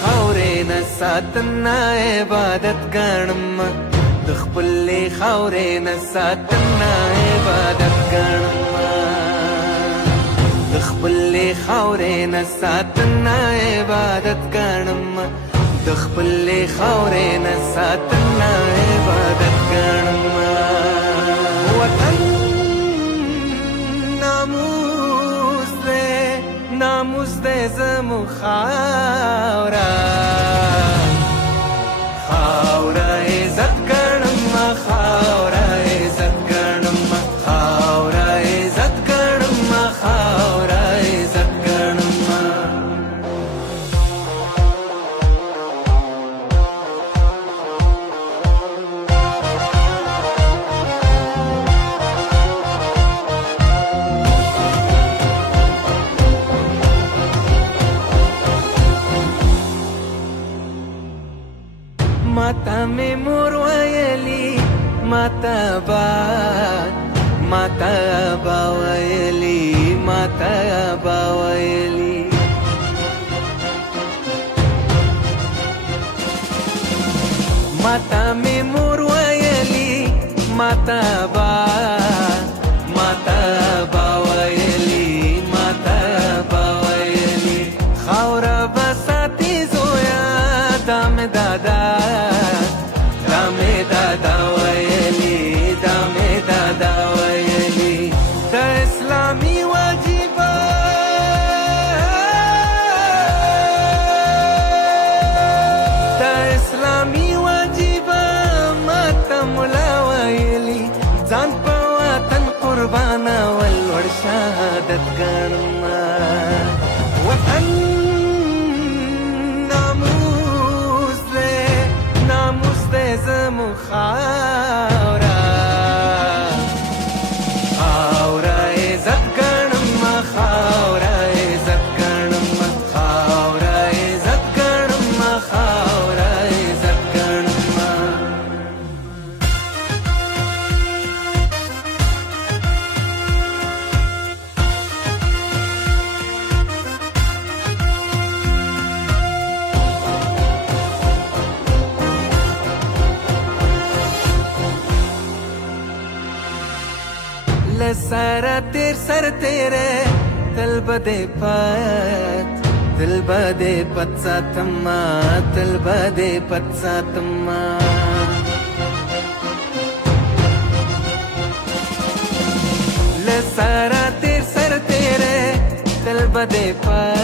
خاورې نه ساتنه عبادت ګڼم د خپلې خاورې نه ساتنه عبادت ګڼم د خپلې خاورې نه ساتنه عبادت ګڼم د خپلې خاورې نه ساتنه عبادت ګڼم وطن ناموس دې زموږ خاوره خاوره عزت ګڼم خاوره عزت ګڼم خاوره عزت ګڼم خاوره عزت ګڼم ماتا می مور ویلی ماتا با ویلی ماتا با ویلی ماتا می مور ویلی ماتا با ویلی ماتا با ویلی خاوره بساتی زویا دام دادا ویلی دامه دادا ویلی د اسلامي واجبه ماته ملا ویلی ځان په وطن قربانه ولوړ شهادت ګڼم وطن ناموس دې زموږ خاوره خاوره عزت ګڼم خاوره عزت ګڼم خاوره عزت ګڼم خاوره عزت ګڼم لسارا تیر سر تیرے تل بدے پت ساتما تل بدے پت ساتما لسارا تیر سر تیرے تل بدے پت